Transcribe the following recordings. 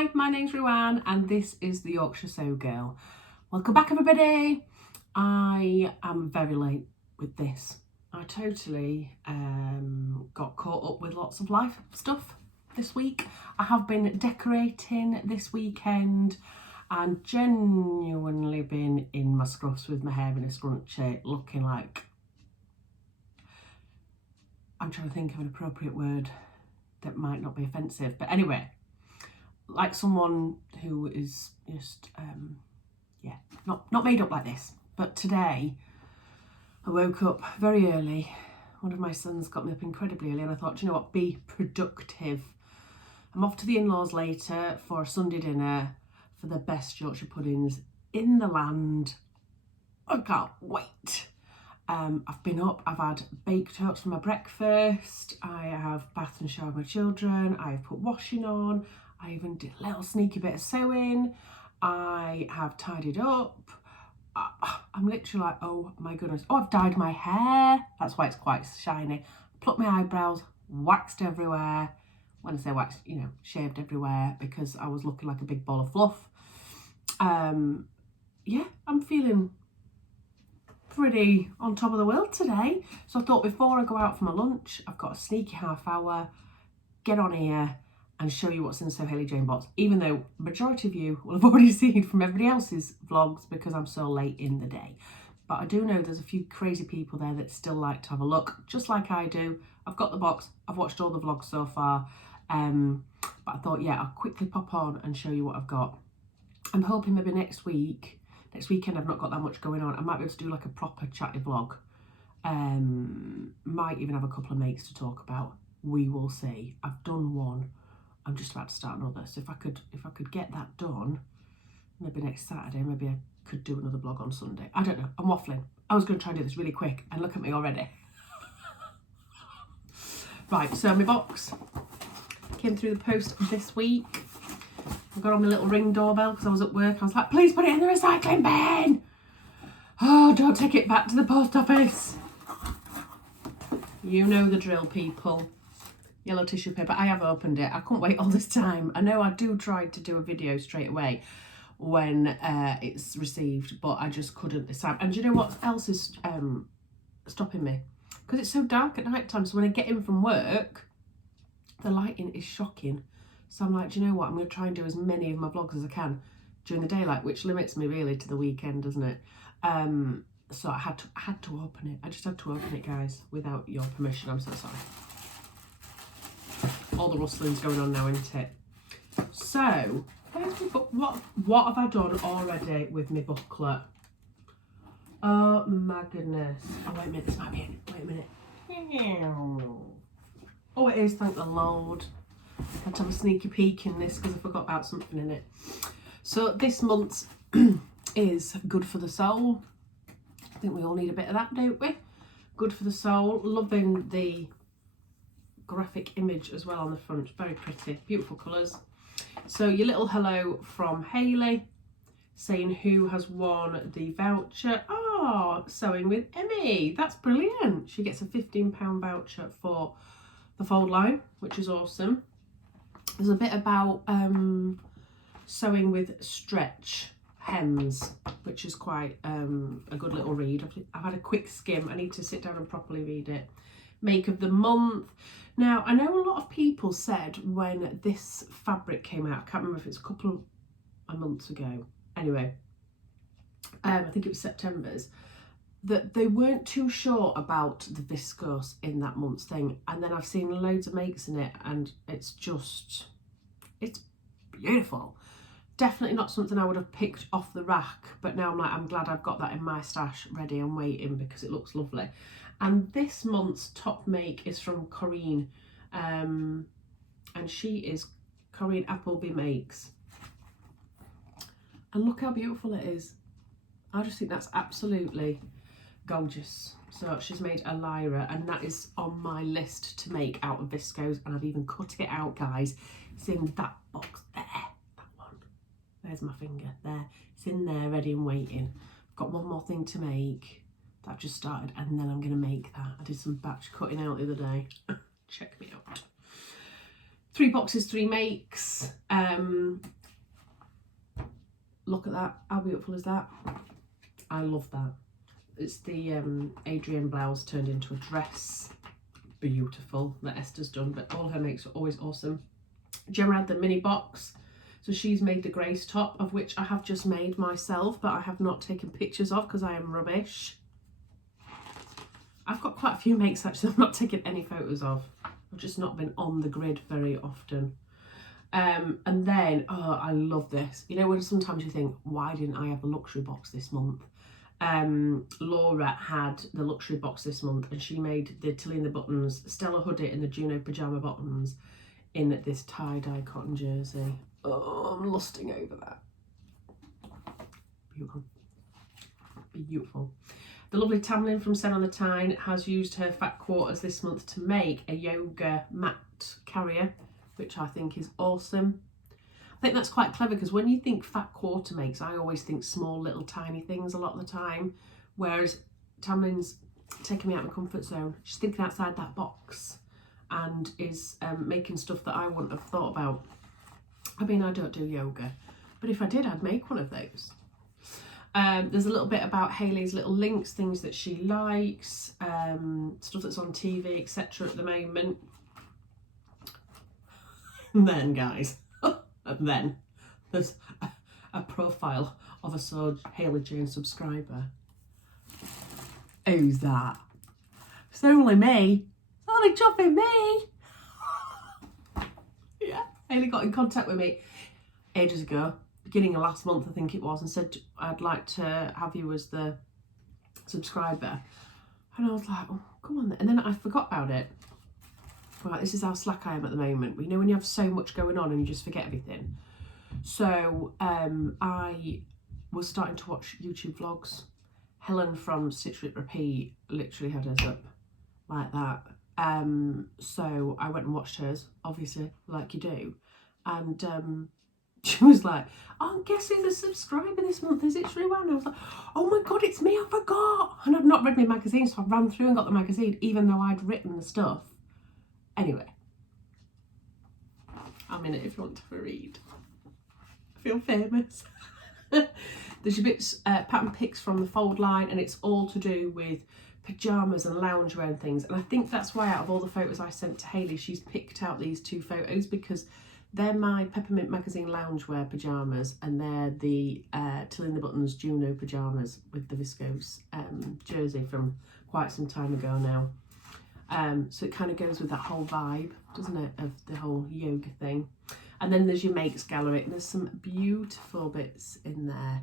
Hi, my name's Ruan and this is the Yorkshire Sew Girl. Welcome back everybody. I am very late with this. I totally got caught up with lots of life stuff this week. I have been decorating this weekend and genuinely been in my scruffs with my hair in a scrunchie looking like, I'm trying to think of an appropriate word that might not be offensive, but anyway, like someone who is just not made up like this. But today I woke up very early. One of my sons got me up incredibly early and I thought, do you know what, be productive. I'm off to the in-laws later for a Sunday dinner for the best Yorkshire puddings in the land. I can't wait. I've been up, I've had baked oats for my breakfast, I have bathed and showered my children, I've put washing on, I even did a little sneaky bit of sewing, I have tidied up. I'm literally like, oh my goodness. Oh, I've dyed my hair, that's why it's quite shiny. Plucked my eyebrows, waxed everywhere. When I say waxed, you know, shaved everywhere because I was looking like a big ball of fluff. Yeah, I'm feeling pretty on top of the world today. So I thought before I go out for my lunch, I've got a sneaky half hour, get on here and show you what's in the So Hayley Jane box, even though majority of you will have already seen from everybody else's vlogs because I'm so late in the day. But I do know there's a few crazy people there that still like to have a look, just like I do. I've got the box, I've watched all the vlogs so far, but I thought, yeah, I'll quickly pop on and show you what I've got. I'm hoping maybe next weekend I've not got that much going on. I might be able to do like a proper chatty vlog. Might even have a couple of mates to talk about. We will see. I've done one. I'm just about to start another. So if I could get that done, maybe next Saturday, maybe I could do another vlog on Sunday. I don't know. I'm waffling. I was going to try and do this really quick and look at me already. Right, so my box came through the post this week. I got on my little Ring doorbell because I was at work. I was like, please put it in the recycling bin. Oh, don't take it back to the post office. You know the drill, people. Yellow tissue paper. I have opened it. I couldn't wait all this time. I know I do try to do a video straight away when it's received, but I just couldn't this time. And do you know what else is stopping me? Because it's so dark at night time. So when I get in from work, the lighting is shocking. So I'm like, do you know what? I'm going to try and do as many of my vlogs as I can during the daylight, which limits me really to the weekend, doesn't it? So I had to open it. I just had to open it, guys, without your permission. I'm so sorry. All the rustling's going on now, isn't it? So, where's my book? What have I done already with my booklet? Oh my goodness. Oh, wait a minute. This might be it. Wait a minute. Oh, it is. Thank the Lord. I had to have a sneaky peek in this because I forgot about something in it. So this month's is Good for the Soul. I think we all need a bit of that, don't we? Good for the Soul. Loving the graphic image as well on the front. Very pretty. Beautiful colours. So your little hello from Hayley saying who has won the voucher. Oh, Sewing with Emmy. That's brilliant. She gets a £15 voucher for the fold line, which is awesome. There's a bit about sewing with stretch hems, which is quite a good little read. I've had a quick skim. I need to sit down and properly read it. Make of the month. Now, I know a lot of people said when this fabric came out, I can't remember if it's a couple of months ago. Anyway, I think it was September's, that they weren't too sure about the viscose in that month's thing. And then I've seen loads of makes in it and it's beautiful. Definitely not something I would have picked off the rack, but now I'm like, I'm glad I've got that in my stash ready and waiting because it looks lovely. And this month's top make is from Corinne, and she is Corinne Appleby Makes. And look how beautiful it is. I just think that's absolutely gorgeous. So she's made a Lyra and that is on my list to make out of viscose, and I've even cut it out, guys. It's in that box there, that one. There's my finger there. It's in there ready and waiting. I've got one more thing to make that I've just started and then I'm going to make that. I did some batch cutting out the other day. Check me out. 3 boxes, 3 makes. Look at that. How beautiful is that? I love that. It's the Adrienne blouse turned into a dress. Beautiful that Esther's done, but all her makes are always awesome. Gemma had the mini box, so she's made the Grace top, of which I have just made myself, but I have not taken pictures of because I am rubbish. I've got quite a few makes actually I've not taken any photos of. I've just not been on the grid very often. And then, oh, I love this. You know, when sometimes you think, why didn't I have the luxury box this month? Laura had the luxury box this month, and she made the Tilly and the Buttons Stella hoodie and the Juno pyjama bottoms in this tie-dye cotton jersey. Oh, I'm lusting over that. Beautiful. Beautiful. The lovely Tamlin from Sen on the Tyne has used her fat quarters this month to make a yoga mat carrier, which I think is awesome. I think that's quite clever because when you think fat quarter makes, I always think small little tiny things a lot of the time, whereas Tamlin's taking me out of my comfort zone. She's thinking outside that box and is making stuff that I wouldn't have thought about. I mean, I don't do yoga, but if I did, I'd make one of those. There's a little bit about Hayley's little links, things that she likes, stuff that's on TV, etc. at the moment. And then, guys, and then there's a profile of a Soj Hayley Jane subscriber. Who's that? It's only me. It's only chopping me. Yeah, Hayley got in contact with me ages ago, beginning of last month I think it was, and said I'd like to have you as the subscriber. And I was like, oh, come on then. And then I forgot about it. Right, this is how slack I am at the moment. You know when you have so much going on and you just forget everything. So I was starting to watch YouTube vlogs. Helen from Stitch Rip Repeat literally had hers up like that. So I went and watched hers, obviously, like you do. And she was like, oh, I'm guessing the subscriber this month is it's Ruan. I was like, oh my God, it's me, I forgot. And I've not read my magazine, so I ran through and got the magazine, even though I'd written the stuff. Anyway, I'm in it if you want to have a read. I feel famous. There's your bits, pattern picks from the fold line, and it's all to do with pyjamas and loungewear and things. And I think that's why out of all the photos I sent to Hayley, she's picked out these 2 photos, because they're my Peppermint Magazine loungewear pyjamas, and they're the Tilly and the Buttons Juno pyjamas with the viscose jersey from quite some time ago now. So it kind of goes with that whole vibe, doesn't it, of the whole yoga thing. And then there's your makes gallery, and there's some beautiful bits in there.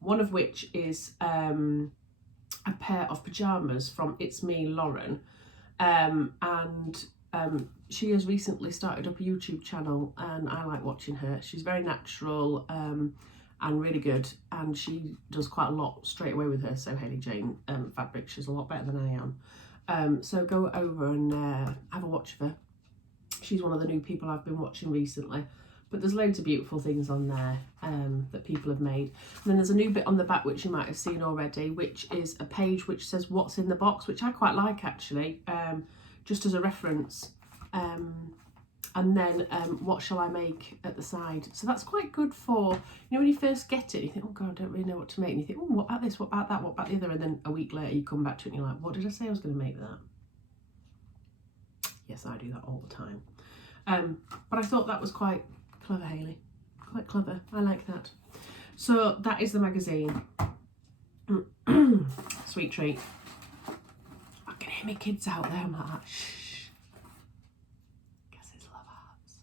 One of which is a pair of pyjamas from It's Me, Lauren. She has recently started up a YouTube channel, and I like watching her. She's very natural and really good, and she does quite a lot straight away with her. So Hayley Jane fabric, she's a lot better than I am. So go over and have a watch of her. She's one of the new people I've been watching recently. But there's loads of beautiful things on there that people have made. And then there's a new bit on the back which you might have seen already, which is a page which says what's in the box, which I quite like actually, just as a reference. And then what shall I make at the side. So that's quite good for, you know, when you first get it, you think, oh God, I don't really know what to make. And you think, oh, what about this, what about that, what about the other? And then a week later you come back to it and you're like, what did I say I was going to make that? Yes, I do that all the time. But I thought that was quite clever, Hayley. Quite clever. I like that. So that is the magazine. Sweet treat. I can hear my kids out there. I'm like, shh. Guess it's love hearts.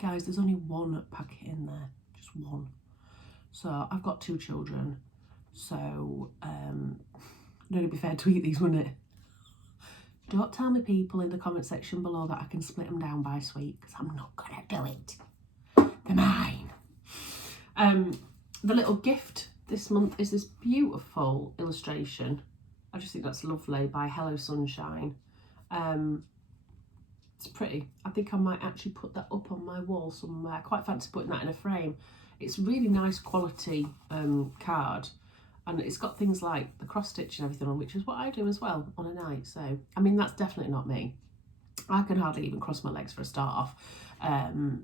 Guys, there's only 1 packet in there. Just 1. So I've got 2 children. So it'd only be fair to eat these, wouldn't it? Don't tell me, people, in the comment section below that I can split them down by sweet, because I'm not going to do it. They're mine. The little gift this month is this beautiful illustration. I just think that's lovely, by Hello Sunshine. It's pretty. I think I might actually put that up on my wall somewhere. I quite fancy putting that in a frame. It's really nice quality card. And it's got things like the cross stitch and everything on, which is what I do as well on a night. So, I mean, that's definitely not me. I can hardly even cross my legs for a start off.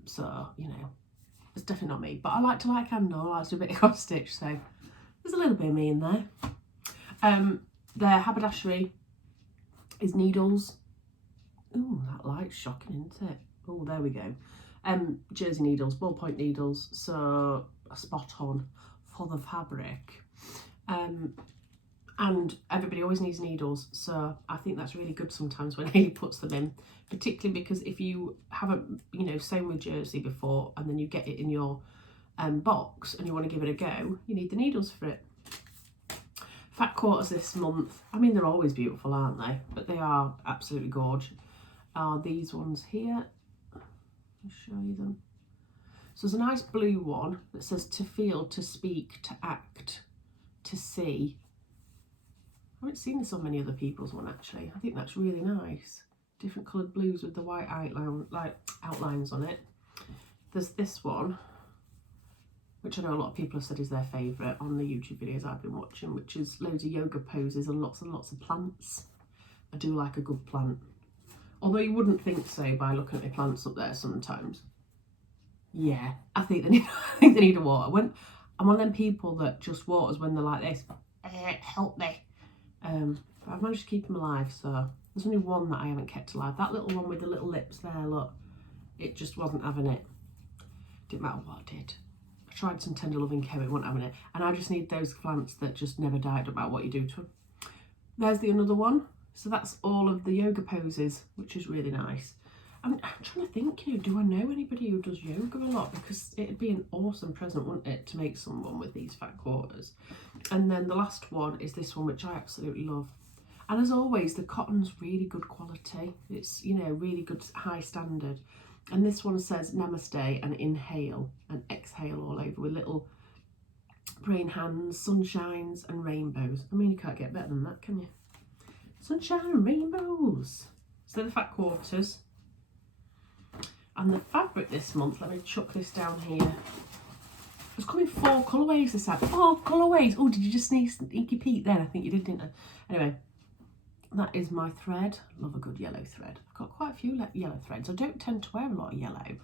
So, you know, it's definitely not me. But I like to light a candle, I like to do a bit of cross stitch, so there's a little bit of me in there. Their haberdashery is needles. Ooh, that light's shocking, isn't it? Oh, there we go. Jersey needles, ballpoint needles, so spot on for the fabric. And everybody always needs needles, so I think that's really good sometimes when Hayley puts them in, particularly because if you haven't, you know, sewn with jersey before and then you get it in your box and you want to give it a go, you need the needles for it. Fat quarters this month, I mean, they're always beautiful, aren't they? But they are absolutely gorgeous. Are these ones here. I'll show you them. So there's a nice blue one that says to feel, to speak, to act, to see. I haven't seen this on many other people's one actually. I think that's really nice. Different coloured blues with the white outline, like outlines on it. There's this one, which I know a lot of people have said is their favourite on the YouTube videos I've been watching, which is loads of yoga poses and lots of plants. I do like a good plant. Although you wouldn't think so by looking at the plants up there sometimes. Yeah, I think they need a water. I'm one of them people that just waters when they're like this. Help me. But I've managed to keep them alive, so there's only one that I haven't kept alive. That little one with the little lips there, look, it just wasn't having it. Didn't matter what I did. I tried some tender loving care, it wasn't having it. And I just need those plants that just never die, don't matter what you do to them. There's the another one. So that's all of the yoga poses, which is really nice. I'm trying to think, you know, do I know anybody who does yoga a lot? Because it'd be an awesome present, wouldn't it, to make someone with these fat quarters. And then the last one is this one, which I absolutely love. And as always, the cotton's really good quality. It's, you know, really good, high standard. And this one says namaste and inhale and exhale all over with little praying hands, sunshines and rainbows. I mean, you can't get better than that, can you? Sunshine and rainbows. So the fat quarters. And the fabric this month, let me chuck this down here. It's coming 4 colourways this time. 4 colourways. Oh, did you just sneaky peek then? I think you did, didn't I? Anyway, that is my thread. Love a good yellow thread. I've got quite a few yellow threads. I don't tend to wear a lot of yellow.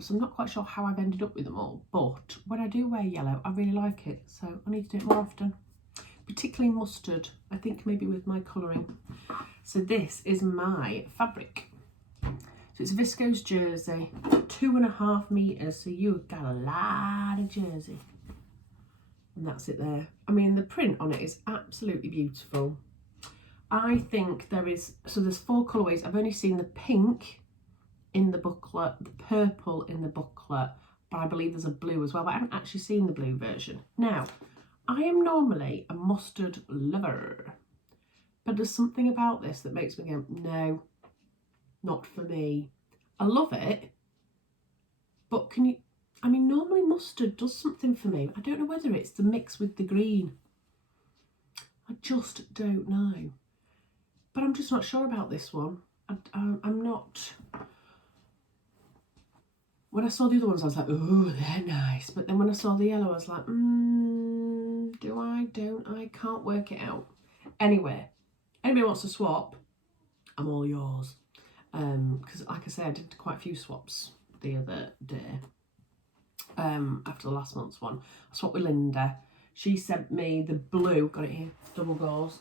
So I'm not quite sure how I've ended up with them all. But when I do wear yellow, I really like it. So I need to do it more often. Particularly mustard. I think maybe with my colouring. So this is my fabric. So it's a viscose jersey, 2.5 metres, so you've got a lot of jersey. And that's it there. I mean, the print on it is absolutely beautiful. I think there's 4 colourways. I've only seen the pink in the booklet, the purple in the booklet, but I believe there's a blue as well, but I haven't actually seen the blue version. Now, I am normally a mustard lover, but there's something about this that makes me go, no, not for me. I love it, but normally mustard does something for me. I don't know whether it's the mix with the green. I just don't know. But I'm just not sure about this one. I'm not. When I saw the other ones, I was like, oh, they're nice. But then when I saw the yellow, I was like, do I, don't I? Can't work it out. Anyway, anybody wants to swap, I'm all yours. Because like I say, I did quite a few swaps the other day. After the last month's one, I swapped with Linda. She sent me the blue, got it here, double gauze.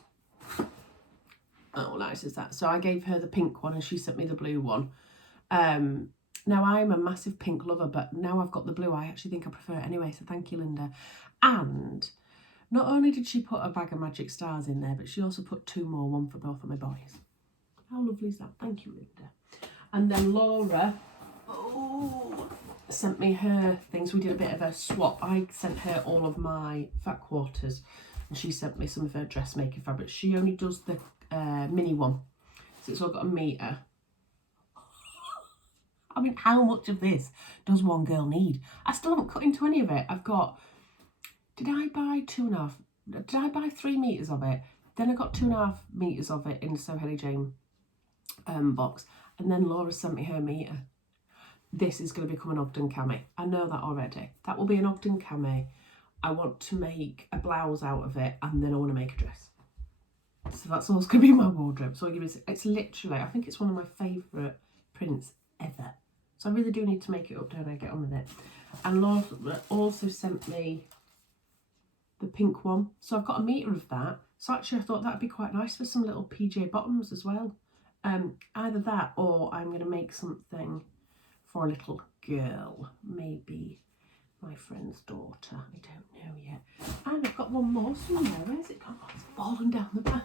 Oh, nice is that. So I gave her the pink one and she sent me the blue one. Now I'm a massive pink lover, but now I've got the blue, I actually think I prefer it anyway. So thank you, Linda. And not only did she put a bag of magic stars in there, but she also put 2 more, one for both of my boys. How lovely is that? Thank you, Linda. And then Laura sent me her things. We did a bit of a swap. I sent her all of my fat quarters and she sent me some of her dressmaker fabrics. She only does the mini one, so it's all got a metre. I mean, how much of this does one girl need? I still haven't cut into any of it. I've got, did I buy 2.5? Did I buy 3 metres of it? Then I got 2.5 metres of it in the So Hayley Jane box. And then Laura sent me her metre. This is going to become an Ogden cami. I know that already. That will be an Ogden cami. I want to make a blouse out of it and then I want to make a dress. So that's always going to be my wardrobe. So it's literally, I think it's one of my favourite prints ever. So I really do need to make it up, don't I? Get on with it. And Laura also sent me the pink one. So I've got a metre of that. So actually I thought that'd be quite nice for some little PJ bottoms as well. Either that or I'm going to make something for a little girl. Maybe my friend's daughter. I don't know yet. And I've got one more somewhere. Where's it gone? Oh, it's fallen down the back.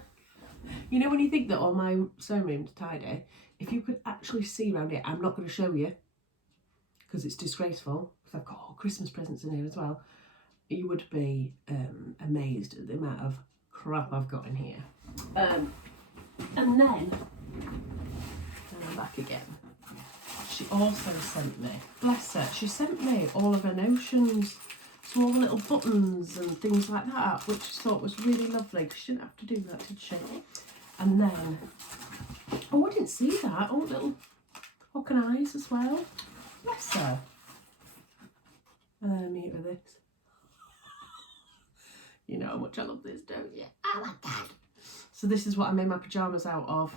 You know when you think that all my sewing room's tidy, if you could actually see around it, I'm not going to show you because it's disgraceful, because I've got all Christmas presents in here as well. You would be amazed at the amount of crap I've got in here. And then I'm back again. She also sent me, bless her, she sent me all of her notions, so all the little buttons and things like that, which I thought was really lovely, because she didn't have to do that, did she? And then, oh, I didn't see that, oh, little hook and eyes as well, bless her. And then a metre of this. You know how much I love this, don't you? Oh my God. So this is what I made my pyjamas out of.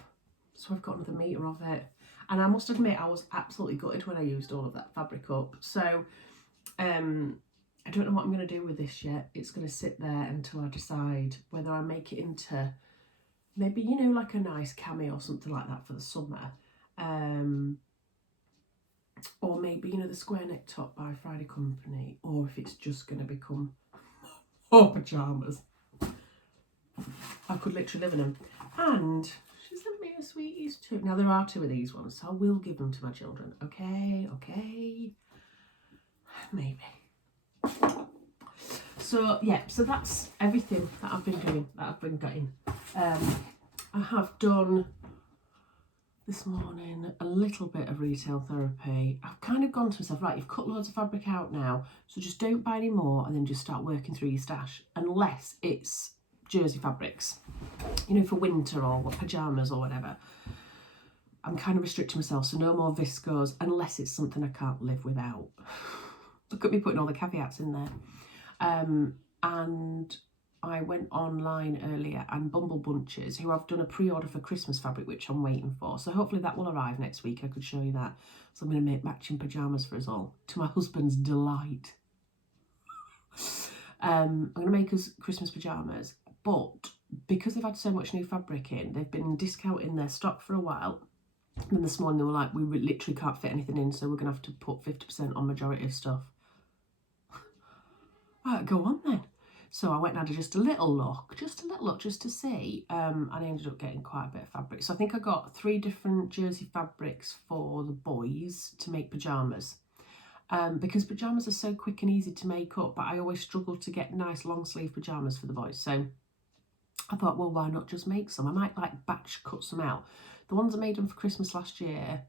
So I've got another metre of it. And I must admit, I was absolutely gutted when I used all of that fabric up. So I don't know what I'm going to do with this yet. It's going to sit there until I decide whether I make it into maybe, you know, like a nice cami or something like that for the summer. Or maybe, you know, the square neck top by Friday Company. Or if it's just going to become more pyjamas. I could literally live in them. And she sent me a sweeties too. Now there are 2 of these ones, so I will give them to my children. Okay, okay. Maybe. So yeah, so that's everything that I've been doing, that I've been getting. I have done this morning a little bit of retail therapy. I've kind of gone to myself, right, you've cut loads of fabric out now, so just don't buy any more and then just start working through your stash, unless it's jersey fabrics, you know, for winter or pyjamas or whatever. I'm kind of restricting myself, so no more viscose unless it's something I can't live without. Look at me putting all the caveats in there. And I went online earlier and Bumble Bunches, who I've done a pre-order for Christmas fabric, which I'm waiting for. So hopefully that will arrive next week. I could show you that. So I'm going to make matching pyjamas for us all, to my husband's delight. I'm going to make us Christmas pyjamas, but because they've had so much new fabric in, they've been discounting their stock for a while. And then this morning they were like, we literally can't fit anything in, so we're going to have to put 50% on majority of stuff. Right, go on then. So I went and had just a little look just to see, and I ended up getting quite a bit of fabric. So I think I got 3 different jersey fabrics for the boys to make pyjamas. Because pyjamas are so quick and easy to make up, but I always struggle to get nice long sleeve pyjamas for the boys. So I thought, well, why not just make some? I might like batch cut some out. The ones I made them for Christmas last year,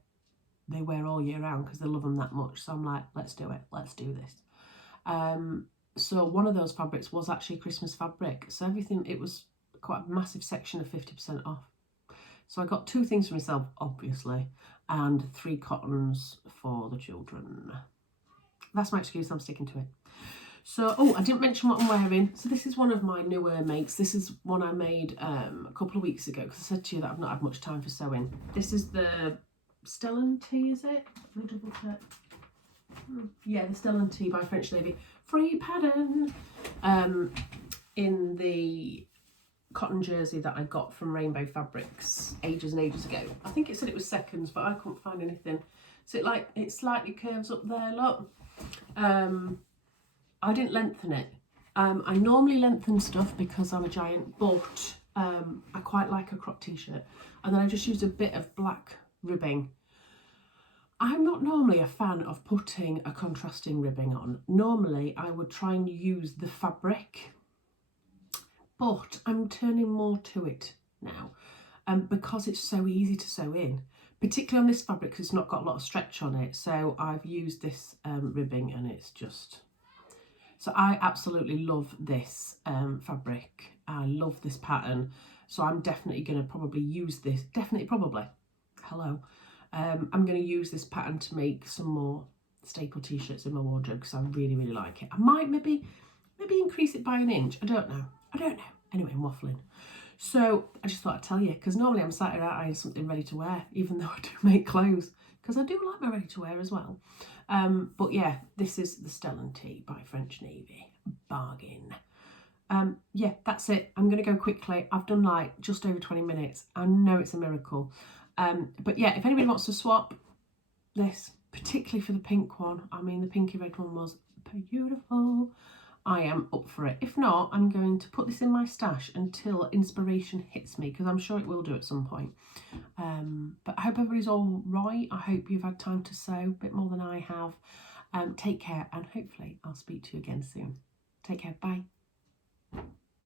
they wear all year round because they love them that much. So I'm like, let's do it. Let's do this. So one of those fabrics was actually Christmas fabric. So everything, it was quite a massive section of 50% off. So I got 2 things for myself, obviously, and 3 cottons for the children. That's my excuse, I'm sticking to it. So, oh, I didn't mention what I'm wearing. So this is one of my newer makes. This is one I made a couple of weeks ago, because I said to you that I've not had much time for sewing. This is the Stellan Tea, is it? Let me double check. Yeah, the Stellan Tea by French Navy. Free pattern in the cotton jersey that I got from Rainbow Fabrics ages and ages ago. I think it said it was seconds, but I couldn't find anything. So it slightly curves up there, look. I didn't lengthen it. I normally lengthen stuff because I'm a giant, but I quite like a crop t-shirt. And then I just used a bit of black ribbing. I'm not normally a fan of putting a contrasting ribbing on. Normally I would try and use the fabric, but I'm turning more to it now because it's so easy to sew in, particularly on this fabric because it's not got a lot of stretch on it. So I've used this ribbing and it's just... So I absolutely love this fabric. I love this pattern. So I'm definitely going to probably use this. Hello. I'm going to use this pattern to make some more staple t-shirts in my wardrobe because I really, really like it. I might maybe increase it by an inch. I don't know. Anyway, I'm waffling. So I just thought I'd tell you, because normally I'm sat here eyeing something ready to wear, even though I do make clothes, because I do like my ready to wear as well. But yeah, this is the Stellan tee by French Navy. Bargain. Yeah, that's it. I'm going to go quickly. I've done like just over 20 minutes. I know it's a miracle. But yeah, if anybody wants to swap this, particularly for the pink one, I mean, the pinky red one was beautiful. I am up for it. If not, I'm going to put this in my stash until inspiration hits me, because I'm sure it will do at some point. But I hope everybody's all right. I hope you've had time to sew a bit more than I have. Take care, and hopefully I'll speak to you again soon. Take care. Bye.